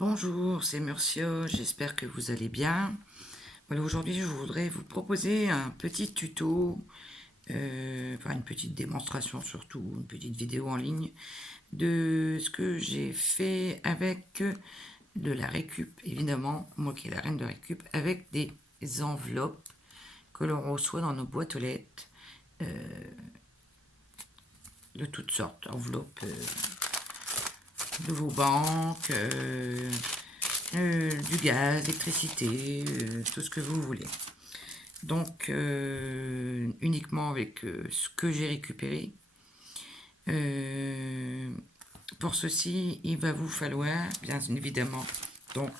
Bonjour, c'est Murcia, j'espère que vous allez bien. Voilà, aujourd'hui je voudrais vous proposer un petit tuto, enfin une petite démonstration surtout, une petite vidéo en ligne de ce que j'ai fait avec de la récup, évidemment, moi qui est la reine de récup, avec des enveloppes que l'on reçoit dans nos boîtes aux lettres de toutes sortes, enveloppes de vos banques, du gaz, l'électricité, tout ce que vous voulez. Donc, uniquement avec ce que j'ai récupéré. Pour ceci, il va vous falloir, bien évidemment, donc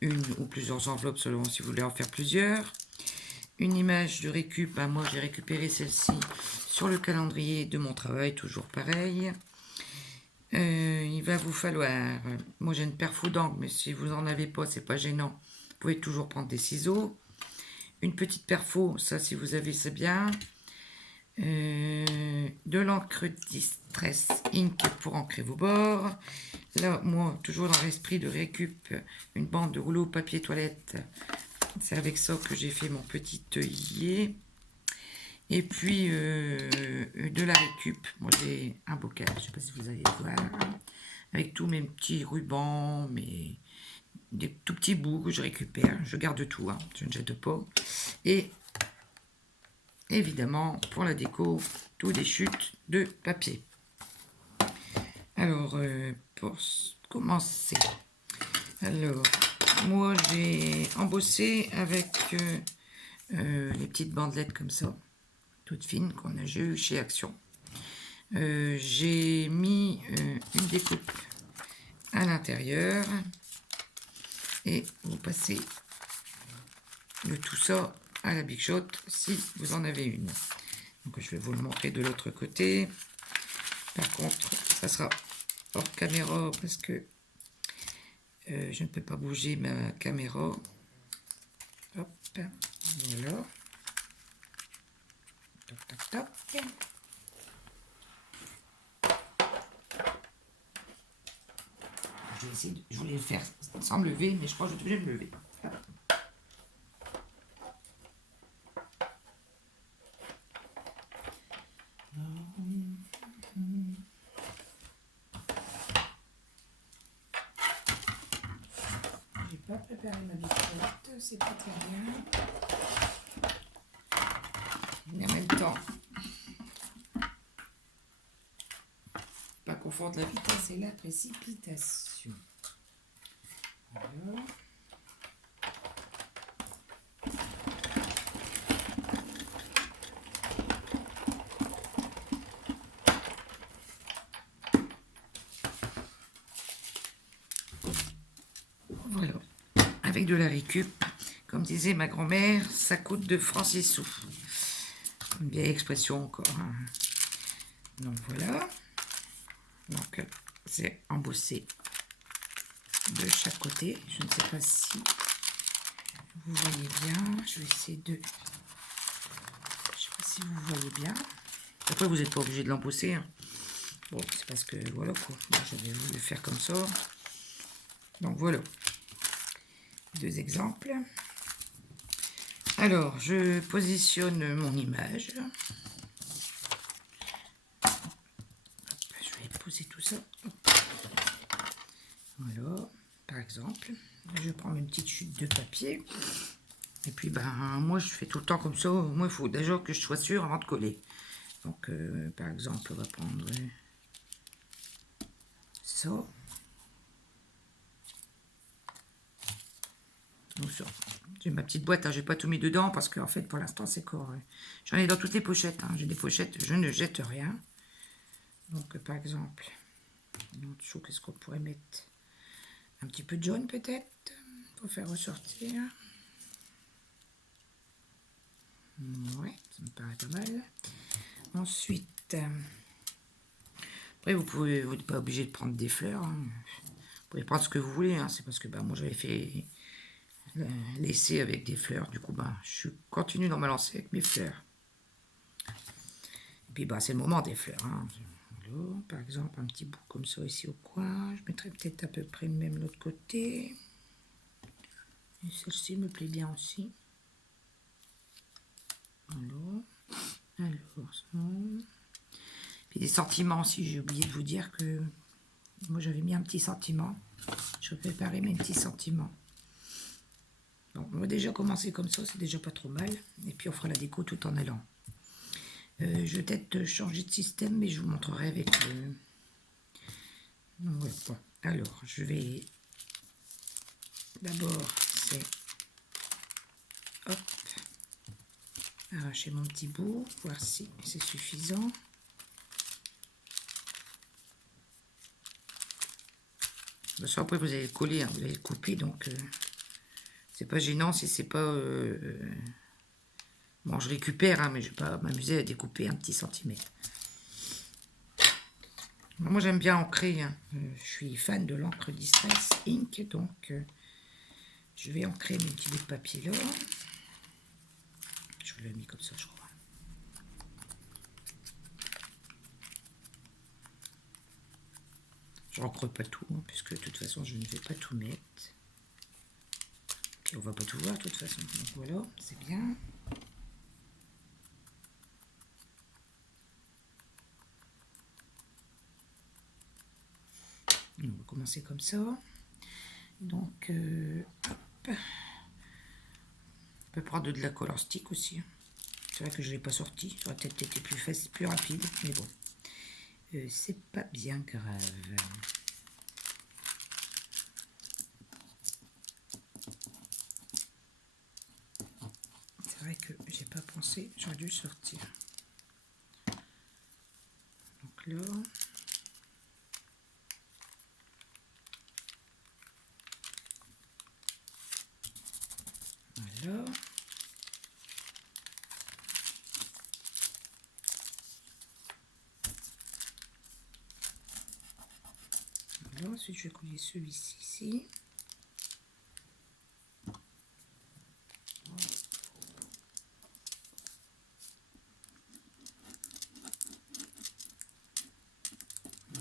une ou plusieurs enveloppes selon si vous voulez en faire plusieurs. Une image de récup, ben moi j'ai récupéré celle-ci sur le calendrier de mon travail, toujours pareil. Il va vous falloir, moi j'ai une perfo d'angle, mais si vous en avez pas, c'est pas gênant. Vous pouvez toujours prendre des ciseaux. Une petite perfo, ça si vous avez c'est bien. De l'encre Distress Ink pour ancrer vos bords. Là, moi, toujours dans l'esprit de récup, une bande de rouleau papier toilette. C'est avec ça que j'ai fait mon petit œillet. Et puis, de la récup. Moi, j'ai un bocal, je ne sais pas si vous allez voir, avec tous mes petits rubans, des tout petits bouts que je récupère. Je garde tout, hein, je ne jette pas. Et évidemment, pour la déco, tous des chutes de papier. Alors, pour commencer, alors, moi j'ai embossé avec les petites bandelettes comme ça, toutes fines qu'on a eu chez Action. J'ai mis une découpe à l'intérieur et vous passez le tout ça à la Big Shot si vous en avez une. Donc je vais vous le montrer de l'autre côté. Par contre, ça sera hors caméra parce que je ne peux pas bouger ma caméra. Hop, voilà. Toc, toc, toc. Je vais essayer de, je voulais le faire sans me lever, mais je crois que je vais me lever. Hop. J'ai pas préparé ma bicotte, c'est pas très bien. Mais en même temps, pas confondre la vitesse et la précipitation. Voilà. Voilà. Avec de la récup, comme disait ma grand-mère, ça coûte 2 francs 6 sous. Une vieille expression encore. Hein. Donc voilà. Donc c'est embossé de chaque côté. Je ne sais pas si vous voyez bien. Je vais essayer de... Je sais pas si vous voyez bien. Après, vous n'êtes pas obligé de l'embosser. Hein. Bon, c'est parce que voilà quoi. Moi, j'avais voulu faire comme ça. Donc voilà. 2 exemples. Alors, je positionne mon image. Je vais poser tout ça. Voilà, par exemple. Je prends une petite chute de papier. Et puis, ben, moi, je fais tout le temps comme ça. Moi, il faut déjà que je sois sûr avant de coller. Donc, par exemple, on va prendre ça. Donc, ça. J'ai ma petite boîte, hein, j'ai pas tout mis dedans parce qu'en fait, pour l'instant, c'est correct. J'en ai dans toutes les pochettes. Hein. J'ai des pochettes, je ne jette rien. Donc, par exemple, en dessous, qu'est-ce qu'on pourrait mettre? Un petit peu de jaune, peut-être, pour faire ressortir. Ouais, ça me paraît pas mal. Ensuite, après, vous n'êtes pas obligé de prendre des fleurs. Hein. Vous pouvez prendre ce que vous voulez. Hein. C'est parce que moi, j'avais fait l'essai avec des fleurs. Du coup, je continue dans ma lancée avec mes fleurs. Et puis, c'est le moment des fleurs. Hein. Voilà, par exemple, un petit bout comme ça ici au coin. Je mettrai peut-être à peu près même de l'autre côté. Et celle-ci me plaît bien aussi. Voilà. Alors, ça. Puis des sentiments aussi, j'ai oublié de vous dire que moi j'avais mis un petit sentiment. Je vais préparer mes petits sentiments. Bon, on va déjà commencer comme ça, c'est déjà pas trop mal. Et puis on fera la déco tout en allant. Je vais peut-être changer de système, mais je vous montrerai avec le... Ouais, bon, alors je vais... D'abord, c'est... Hop. Arracher mon petit bout, voir si c'est suffisant. De toute façon, après vous allez le coller, hein, vous allez le couper, donc c'est pas gênant si c'est pas... Bon, je récupère, hein, mais je vais pas m'amuser à découper un petit centimètre. Moi, j'aime bien encrer. Hein. Je suis fan de l'encre Distress Ink, donc je vais encrer mes petits bouts de papier là. Je l'ai mis comme ça, je crois. Je n'encre pas tout, hein, puisque de toute façon, je ne vais pas tout mettre. Puis on va pas tout voir, de toute façon. Donc voilà, c'est bien. On va commencer comme ça. Donc, hop. On peut prendre de la colle en stick aussi. C'est vrai que je ne l'ai pas sorti. Ça aurait peut-être été plus facile, plus rapide, mais bon. C'est pas bien grave. C'est vrai que j'ai pas pensé, j'aurais dû le sortir. Donc là, voilà. Voilà, ensuite je vais coller celui-ci ici.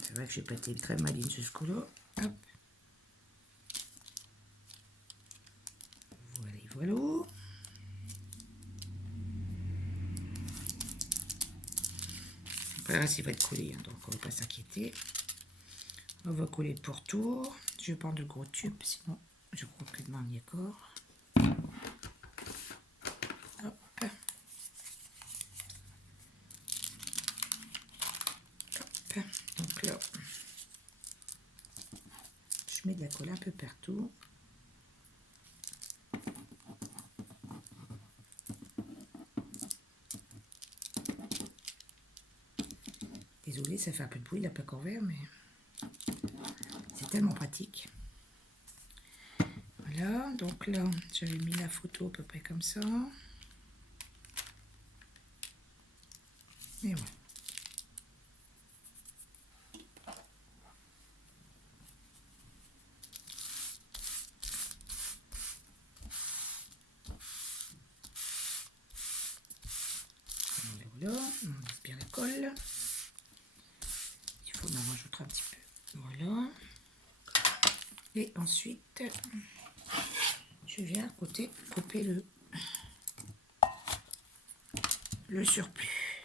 C'est vrai que j'ai pas été très maline jusqu'au là. Hop. Voilà, voilà. Après, le reste, il va être collé, hein, donc on va pas s'inquiéter. On va coller le pourtour. Je vais prendre le gros tube, sinon je crois que demain on y est corps. Hop. Hop. Donc là, je mets de la colle un peu partout. Désolée, ça fait un peu de bruit la plaque en verre, mais c'est tellement pratique. Voilà, donc là, j'avais mis la photo à peu près comme ça. Et voilà. Voilà, on met bien la colle. Il faut en rajouter un petit peu. Voilà. Et ensuite, je viens couper le surplus.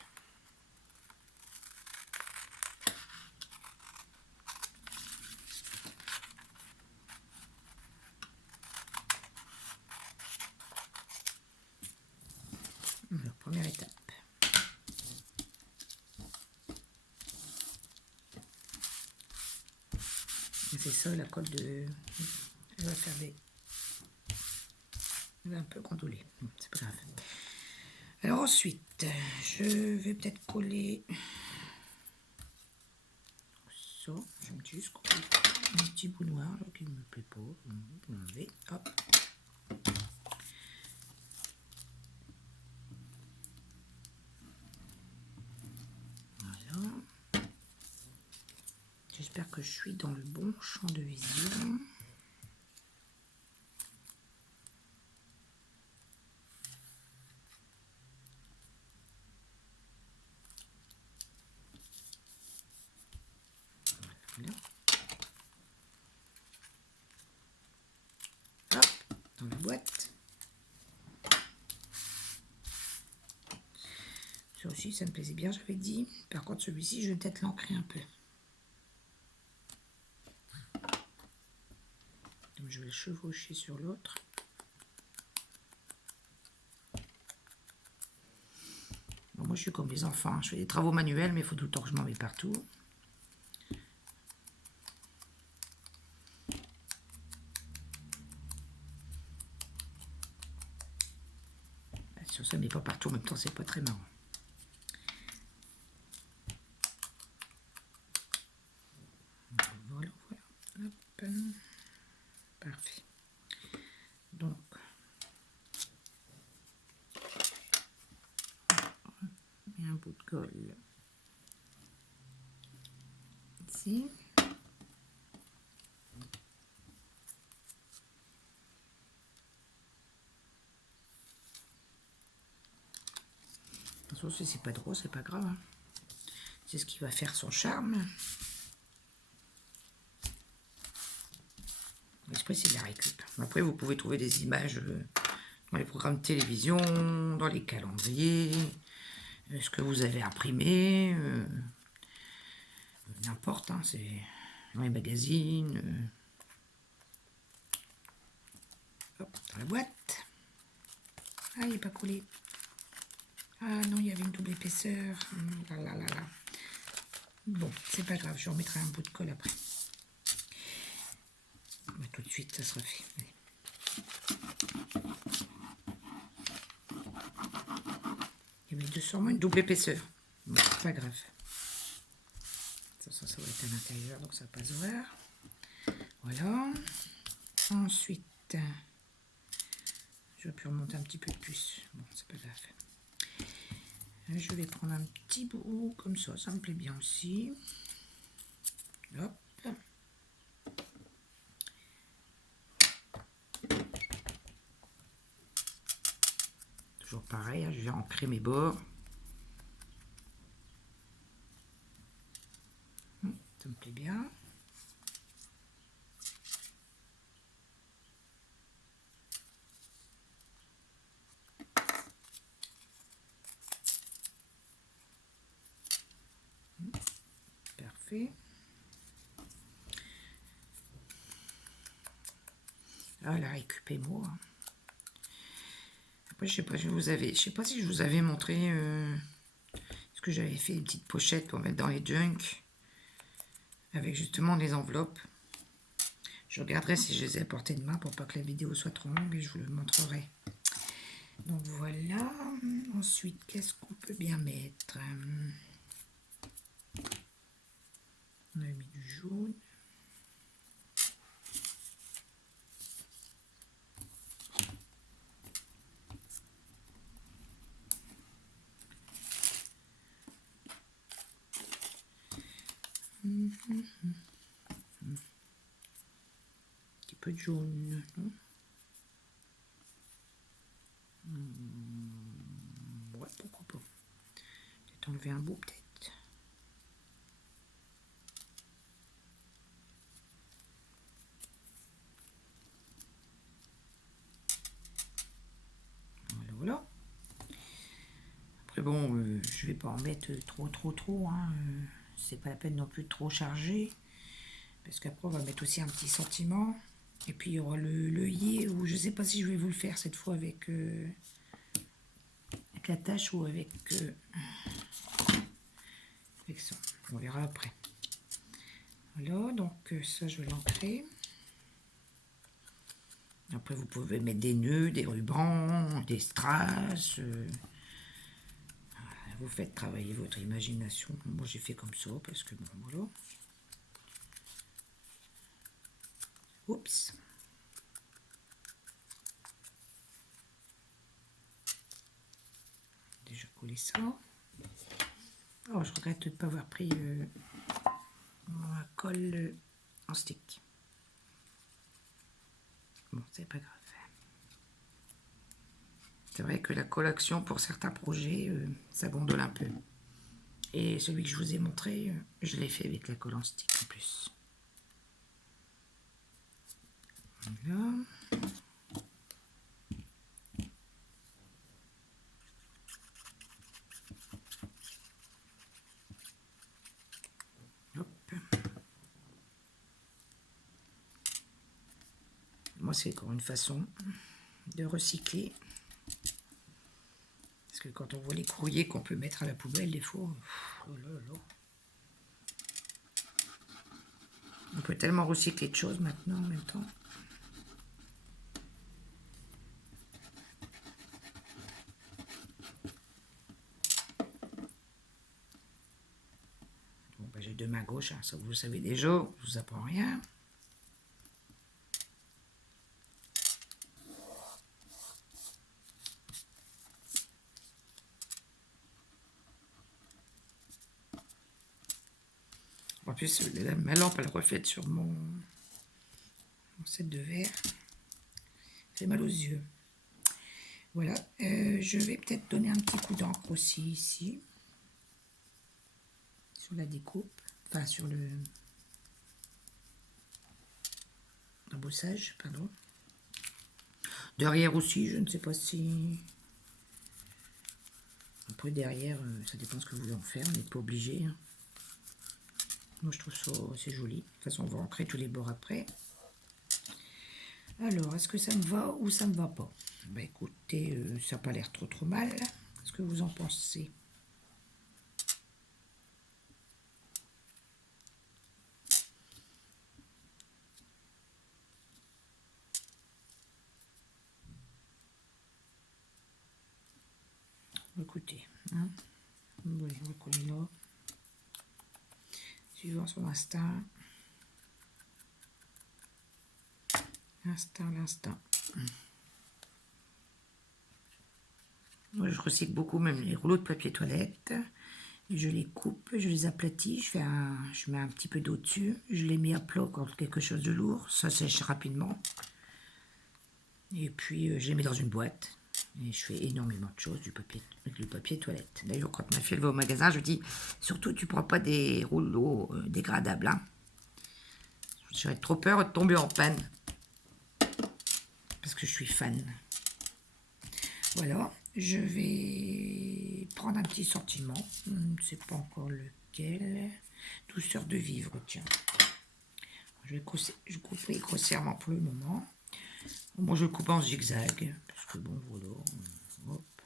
Alors, première étape. C'est ça la colle de... Elle va faire des... Elle va un peu gondoler. C'est pas grave. Alors ensuite, je vais peut-être coller... Ça, je me dis juste coller un petit bout noir là, qui ne me plaît pas. On va enlever. Hop. Voilà. J'espère que je suis dans le bon champ de vision. la boîte. Ça aussi, ça me plaisait bien, j'avais dit. Par contre, celui-ci, je vais peut-être l'ancrer un peu. Donc, je vais le chevaucher sur l'autre. Bon, moi, je suis comme les enfants. Je fais des travaux manuels, mais il faut tout le temps que je m'en mets partout. Si on se met pas partout en même temps, c'est pas très marrant. Voilà, voilà. Hop. Parfait. Donc, on met un bout de colle ici. Attention, si c'est pas drôle, c'est pas grave. Hein. C'est ce qui va faire son charme. L'esprit, c'est de la récup. Après, vous pouvez trouver des images dans les programmes de télévision, dans les calendriers, ce que vous avez imprimé, n'importe, hein, c'est dans les magazines. Hop, dans la boîte. Ah, il n'est pas collé. Ah non, il y avait une double épaisseur. Là, là, là, là. Bon, c'est pas grave, je remettrai un bout de colle après. Mais tout de suite, ça sera fait. Allez. Il y avait sûrement une double épaisseur. Bon, c'est pas grave. Ça va être à l'intérieur, donc ça va pas se voir. Voilà. Ensuite, je vais pu remonter un petit peu de plus. Bon, c'est pas grave. Je vais prendre un petit bout comme ça me plaît bien aussi. Hop. Toujours pareil, hein, je vais ancrer mes bords. Ça me plaît bien. Parfait. Ah, la récupérez-moi. Après, je sais pas, je sais pas si je vous avais montré ce que j'avais fait, une petite pochette pour mettre dans les junk avec justement les enveloppes. Je regarderai si je les ai à portée de main pour pas que la vidéo soit trop longue et je vous le montrerai. Donc voilà. Ensuite, qu'est-ce qu'on peut bien mettre? On a mis du jaune. Un petit peu de jaune, non? Ouais, pourquoi pas. Peut-être enlever un bout, peut-être. Voilà, voilà. Après bon, je vais pas en mettre trop, hein. C'est pas la peine non plus de trop charger. Parce qu'après on va mettre aussi un petit sentiment. Et puis il y aura l'œillet, ou je sais pas si je vais vous le faire cette fois avec la tâche ou avec ça. On verra après. Voilà, donc ça je vais l'ancrer. Après vous pouvez mettre des nœuds, des rubans, des strass. Vous faites travailler votre imagination. Moi j'ai fait comme ça parce que bon voilà. Oups. Déjà collé ça. Oh, je regrette de ne pas avoir pris ma colle en stick. Bon, c'est pas grave. C'est vrai que la collation pour certains projets, ça gondole un peu. Et celui que je vous ai montré, je l'ai fait avec la colle en stick en plus. Voilà. Moi, c'est encore une façon de recycler. Parce que quand on voit les courriers qu'on peut mettre à la poubelle, des fois, oh là là. On peut tellement recycler de choses maintenant en même temps. Bon, ben, j'ai deux mains gauches, hein, ça vous le savez déjà, je vous apprends rien. En plus, ma lampe, elle reflète sur mon set de verre. Ça fait mal aux yeux. Voilà, je vais peut-être donner un petit coup d'encre aussi ici. Sur la découpe, enfin sur l'embossage, pardon. Derrière aussi, je ne sais pas si... Après derrière, ça dépend ce que vous voulez en faire, on n'est pas obligé. Hein. Moi je trouve ça assez joli. De toute façon, on va ancrer tous les bords après. Alors, est-ce que ça me va ou ça me va pas? Ben écoutez, ça n'a pas l'air trop mal. Qu'est-ce que vous en pensez? Écoutez, hein, oui, on va coller là. Suivant son instinct. L'instinct. Moi, je recycle beaucoup même les rouleaux de papier toilette. Je les coupe, je les aplatis, je mets un petit peu d'eau dessus. Je les mets à plat quand quelque chose de lourd. Ça sèche rapidement. Et puis, je les mets dans une boîte. Et je fais énormément de choses avec du papier toilette. D'ailleurs, quand ma fille va au magasin, je dis, surtout, tu prends pas des rouleaux dégradables. Hein. J'aurais trop peur de tomber en panne. Parce que je suis fan. Voilà, je vais prendre un petit sentiment. Je ne sais pas encore lequel. Douceur de vivre, tiens. Je couperai grossièrement pour le moment. Moi, je coupe en zigzag. Parce que bon, voilà. Hop.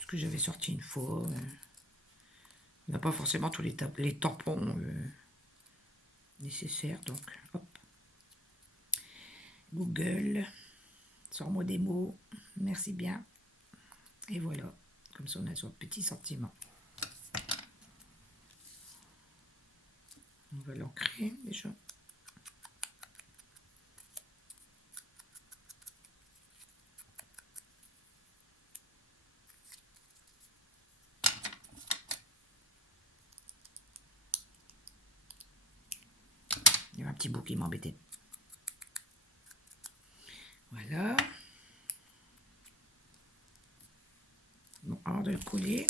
Ce que j'avais sorti une fois. On n'a pas forcément tous les tampons nécessaires. Donc, hop. Google, sors-moi des mots, merci bien. Et voilà, comme ça on a son petit sentiment. On va l'ancrer déjà. Il y a un petit bout qui m'embêtait. Voilà. Bon, avant de le coller,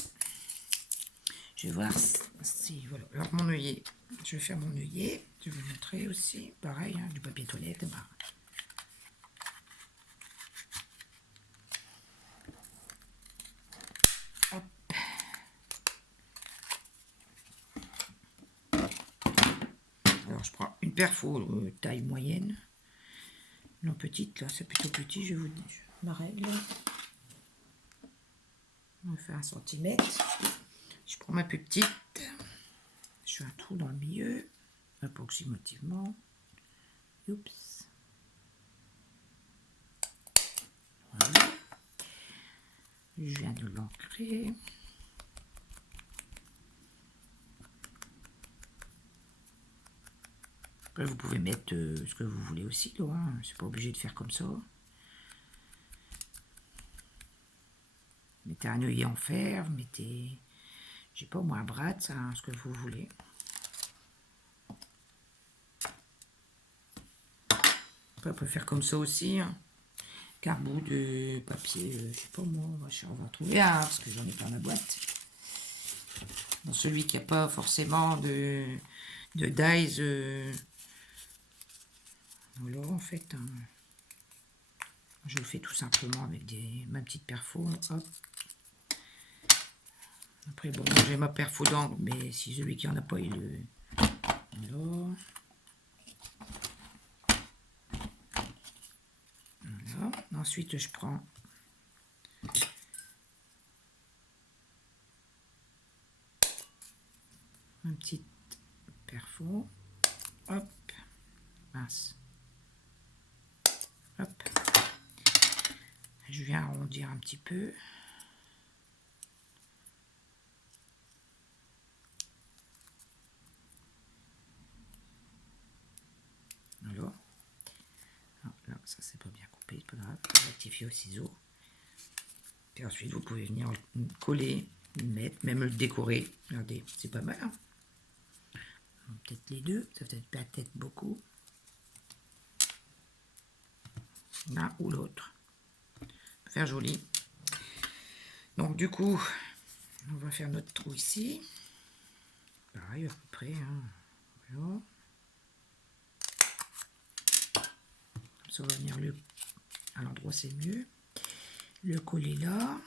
je vais voir si voilà. Alors mon œillet, je vais faire mon œillet. Je vais vous montrer aussi, pareil, hein, du papier toilette. Bah. Hop. Alors je prends une perfo taille moyenne. Non petite, là c'est plutôt petit, je vous dis, ma règle. On va faire 1 centimètre. Je prends ma plus petite. Je fais un trou dans le milieu, approximativement. Oups. Voilà. Je viens de l'ancrer. Après, vous pouvez mettre ce que vous voulez aussi, là. Hein. C'est pas obligé de faire comme ça. Mettez un œillet en fer, mettez, je sais pas moi, un bras, hein, ce que vous voulez. Après, on peut faire comme ça aussi. Hein. Carbout de papier, je sais pas moi, on va en trouver un, parce que j'en ai pas dans ma boîte. Dans celui qui n'a pas forcément de dies. Voilà, en fait, hein. Je le fais tout simplement avec ma petite perfo. Hop. Après, bon, j'ai ma perfo d'angle, mais si celui qui en a pas, Alors, voilà. Ensuite, je prends un petit perfo. Hop, mince. Hop. Je viens arrondir un petit peu. Alors, là, ça c'est pas bien coupé, c'est pas grave. Rectifier au ciseau. Et ensuite, vous pouvez venir le coller, le mettre, même le décorer. Regardez, c'est pas mal. Hein, peut-être les deux, ça peut-être peut-être beaucoup. L'un ou l'autre. Faire joli. Donc du coup, on va faire notre trou ici. Pareil à peu près. Hein. Voilà. Comme ça, on va venir à l'endroit c'est mieux. Le coller là.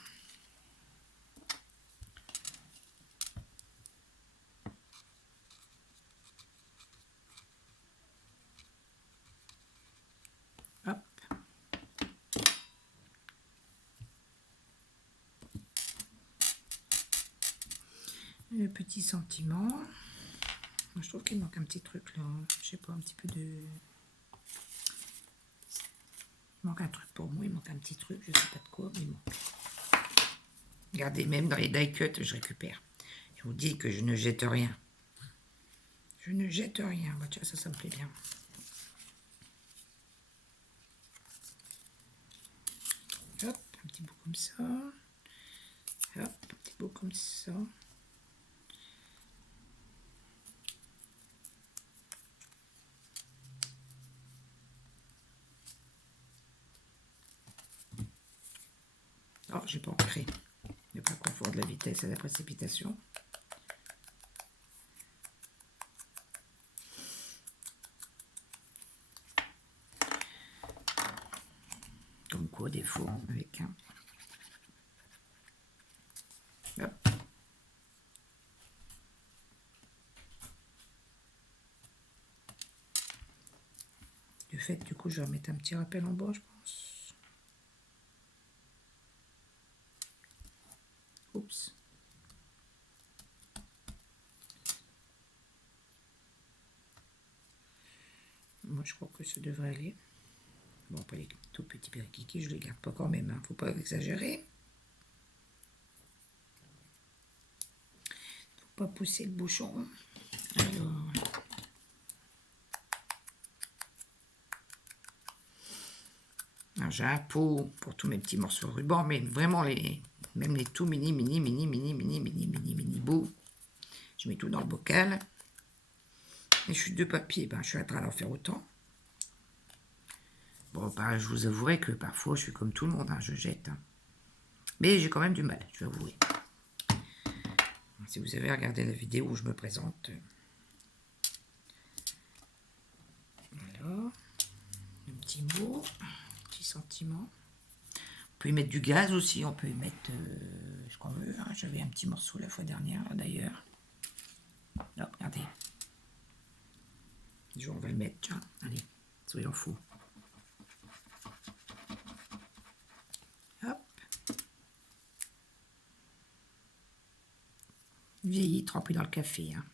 Hop. Le petit sentiment. Moi, je trouve qu'il manque un petit truc là. Je sais pas, un petit peu de... Il manque un truc pour moi, il manque un petit truc, je sais pas de quoi, mais il manque. Regardez, même dans les die cuts, je récupère. Je vous dis que je ne jette rien. Je ne jette rien. Bah, tiens, ça me plaît bien. Hop, un petit bout comme ça. Hop, un petit bout comme ça. Oh, j'ai pas ancré. Ne pas confondre la vitesse et la précipitation. Comme quoi, des fois, avec un... Hop. Du fait, du coup, je vais remettre un petit rappel en bas, je pense. Oups. Moi, je crois que ça devrait aller. Bon, après les tout petits périkiki, je les garde pas quand même. Hein. Faut pas exagérer. Faut pas pousser le bouchon. Alors... j'ai un pot pour tous mes petits morceaux de ruban, mais vraiment même les tout mini bouts. Je mets tout dans le bocal. Les chutes de papier, ben, je suis en train d'en faire autant. Bon, ben, je vous avouerai que parfois, je suis comme tout le monde, hein, je jette. Hein. Mais j'ai quand même du mal, je vais avouer. Si vous avez regardé la vidéo où je me présente. Voilà. Un petit mot, un petit sentiment. On peut y mettre du gaz aussi, on peut y mettre ce qu'on veut. Hein. J'avais un petit morceau la fois dernière, d'ailleurs. Là, regardez. On va le mettre, tiens. Allez, soyons fous. Hop. Vieilli, trempé dans le café. Hein.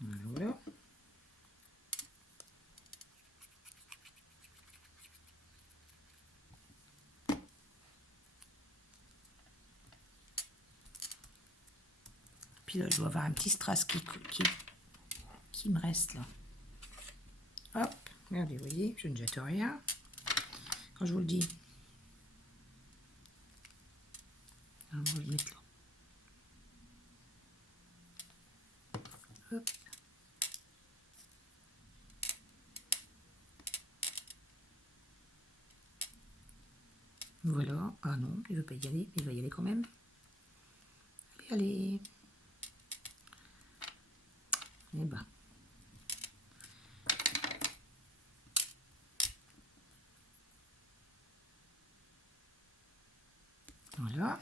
Voilà. Puis là, je dois avoir un petit strass qui me reste là. Hop, regardez, vous voyez, je ne jette rien. Quand je vous le dis. Alors, je vais le mettre là. Hop. Voilà. Ah non, il ne veut pas y aller, il va y aller quand même. Allez, allez. Eh ben. Voilà.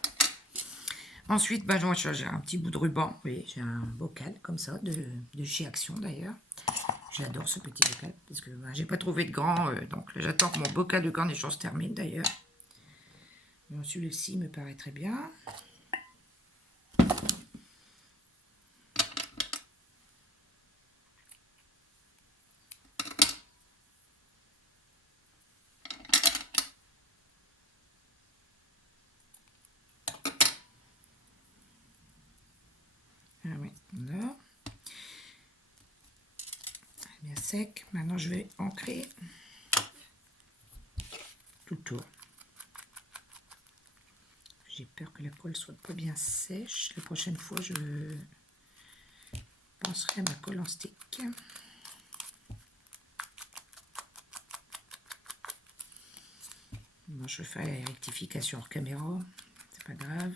Ensuite, bah, j'ai un petit bout de ruban. Oui, j'ai un bocal comme ça, de chez Action d'ailleurs. J'adore ce petit bocal parce que bah, j'ai pas trouvé de grand, donc j'attends que mon bocal de cornichons se termine d'ailleurs. Celui-ci me paraît très bien. Ah oui, voilà. Bien sec. Maintenant, je vais ancrer tout le tour. J'ai peur que la colle soit pas bien sèche. La prochaine fois, je penserai à ma colle en stick. Bon, je fais la rectification hors caméra. C'est pas grave.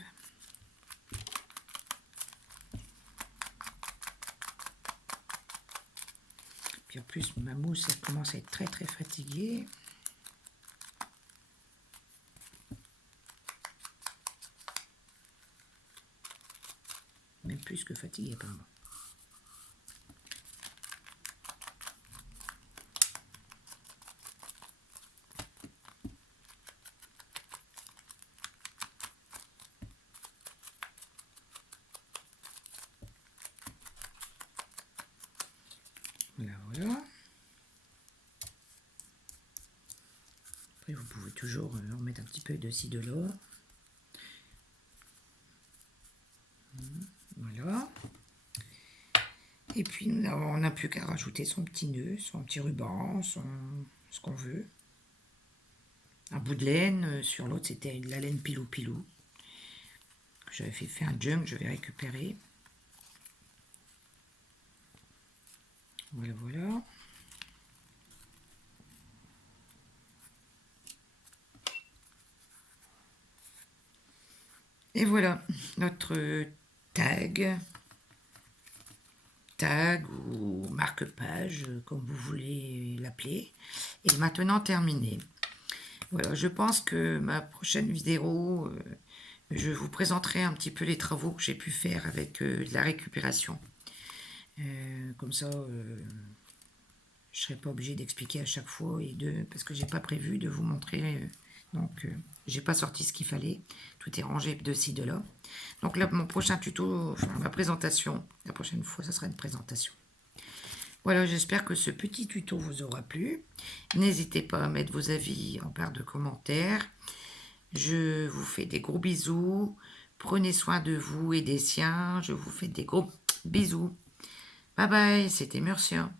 Puis en plus, ma mousse, elle commence à être très très fatiguée. Même plus que fatiguée, pardon. Voilà, voilà. Après, vous pouvez toujours en mettre un petit peu de ci, de là. Voilà. Et puis, on n'a plus qu'à rajouter son petit nœud, son petit ruban, ce qu'on veut. Un bout de laine. Sur l'autre, c'était de la laine pilou-pilou. J'avais fait un junk, je vais récupérer. Voilà, voilà. Et voilà, notre tag ou marque-page, comme vous voulez l'appeler, est maintenant terminé. Voilà, je pense que ma prochaine vidéo, je vous présenterai un petit peu les travaux que j'ai pu faire avec de la récupération. Comme ça, je ne serai pas obligée d'expliquer à chaque fois, parce que j'ai pas prévu de vous montrer. Donc, j'ai pas sorti ce qu'il fallait. Tout est rangé de ci, de là. Donc là, mon prochain tuto, enfin ma présentation, la prochaine fois, ça sera une présentation. Voilà, j'espère que ce petit tuto vous aura plu. N'hésitez pas à mettre vos avis en barre de commentaires. Je vous fais des gros bisous. Prenez soin de vous et des siens. Je vous fais des gros bisous. Bye bye, c'était Murcia.